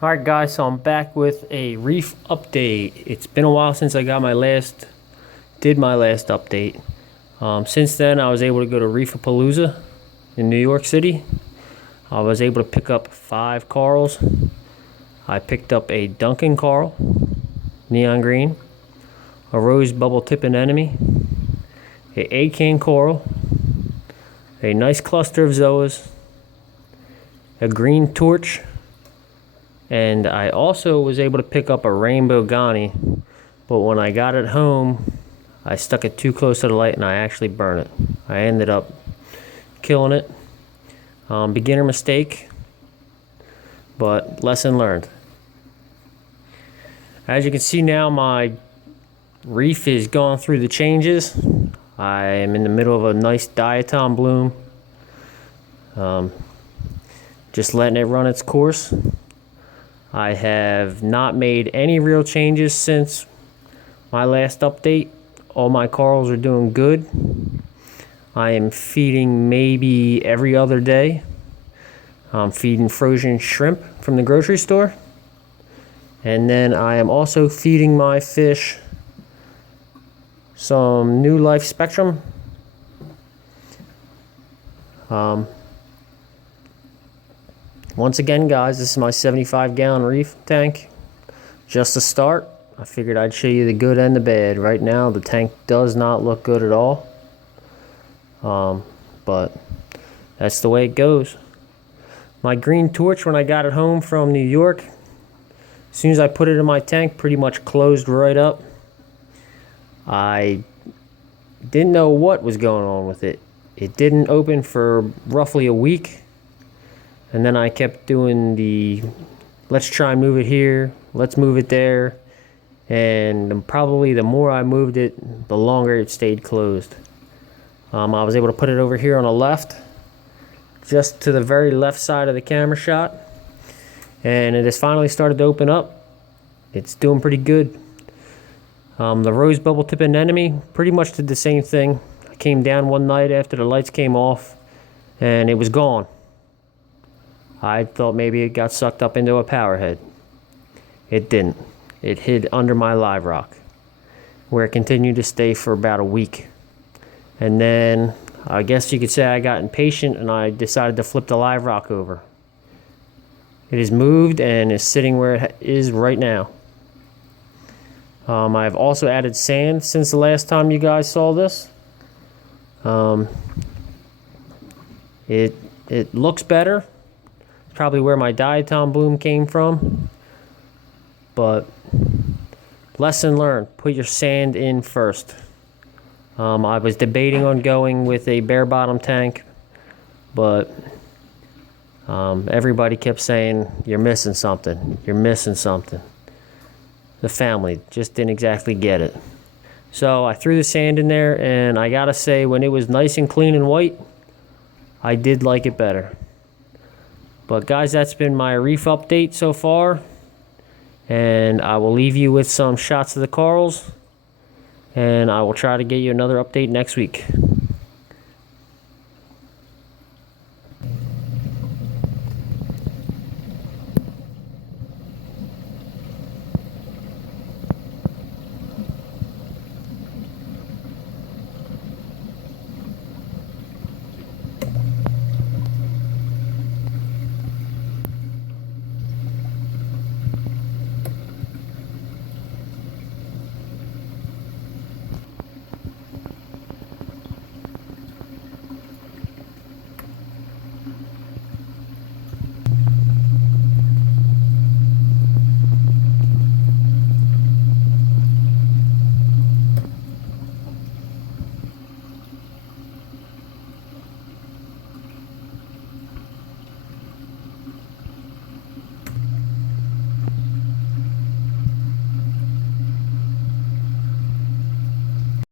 Alright guys, so I'm back with a Reef update. It's been a while since I got did my last update. Since then I was able to go to Reefapalooza in New York City. I was able to pick up 5 corals. I picked up a Duncan coral, neon green, a rose bubble tip anemone, a acan coral, a nice cluster of zoas, a green torch, and I also was able to pick up a rainbow ghani, but when I got it home, I stuck it too close to the light and I actually burned it. I ended up killing it. Beginner mistake, but lesson learned. As you can see now, my reef is going through the changes. I am in the middle of a nice diatom bloom. Just letting it run its course. I have not made any real changes since my last update. All my corals are doing good. I am feeding maybe every other day. I'm feeding frozen shrimp from the grocery store. And then I am also feeding my fish some New Life Spectrum. Once again, guys, this is my 75-gallon reef tank. Just to start, I figured I'd show you the good and the bad. Right now, the tank does not look good at all. But that's the way it goes. My green torch, when I got it home from New York, as soon as I put it in my tank, pretty much closed right up. I didn't know what was going on with it. It didn't open for roughly a week. And then I kept doing let's try and move it here, let's move it there. And probably the more I moved it, the longer it stayed closed. I was able to put it over here on the left, just to the very left side of the camera shot. And it has finally started to open up. It's doing pretty good. The rose bubble tip anemone pretty much did the same thing. I came down one night after the lights came off and it was gone. I thought maybe it got sucked up into a power head. It didn't. It hid under my live rock, where it continued to stay for about a week. And then I guess you could say I got impatient and I decided to flip the live rock over. It is moved and is sitting where it is right now. I've also added sand since the last time you guys saw this. It looks better. It's probably where my diatom bloom came from. But lesson learned, put your sand in first. I was debating on going with a bare bottom tank, but everybody kept saying, you're missing something, you're missing something. The family just didn't exactly get it. So I threw the sand in there, and I gotta say, when it was nice and clean and white, I did like it better. But guys, that's been my reef update so far. And I will leave you with some shots of the corals. And I will try to get you another update next week.